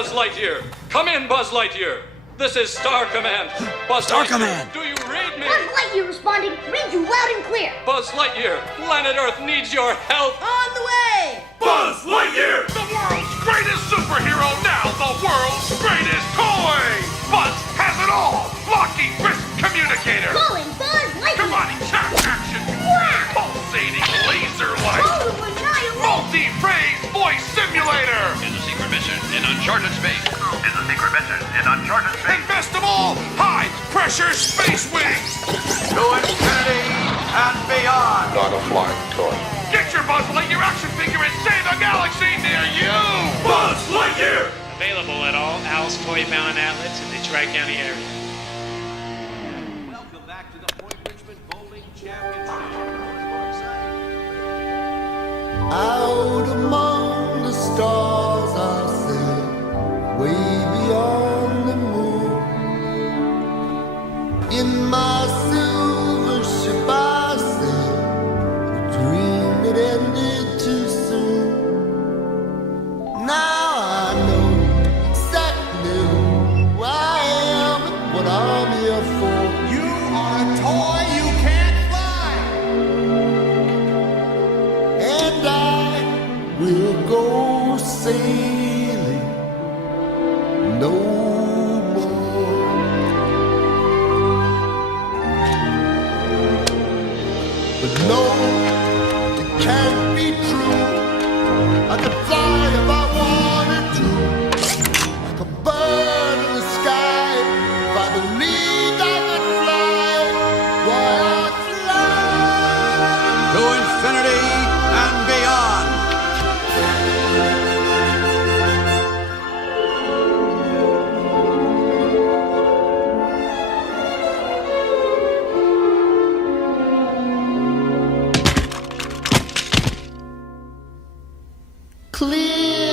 Buzz Lightyear. Come in, Buzz Lightyear. This is Star Command. Buzz Star Lightyear, Command. do you read me? Buzz Lightyear responding. Read you loud and clear. Buzz Lightyear, planet Earth needs your help. On the way. Buzz Lightyear, the world's greatest superhero, now the world's greatest toy! Buzz has it all! Locking wrist communicator! Calling Buzz Lightyear. Karate chop action! Wow. Pulsating laser light! Total annihilation. Multi-phase voice simulator! Is a secret mission in uncharted space. Is a secret mission in uncharted space. And best of all, high-pressure space wings! To infinity and beyond. Not a flying toy. Get your Buzz Lightyear action figure and save a galaxy near you! Buzz Lightyear! Available at all Al's Toy Bound outlets in the Tri-County area. Welcome back to the Point Richmond Bowling Championship. Out among the stars I sail, way beyond the moon. In my silver ship I sail, the dream it ended too soon. Now I know exactly who I am and what I'm here for. You are a toy you can't fly. And I will go sailing no more. But no, it can't be true. I could fly if I wanted to, like a bird in the sky. If I believed I could fly, why I'd fly. To infinity and beyond. Clear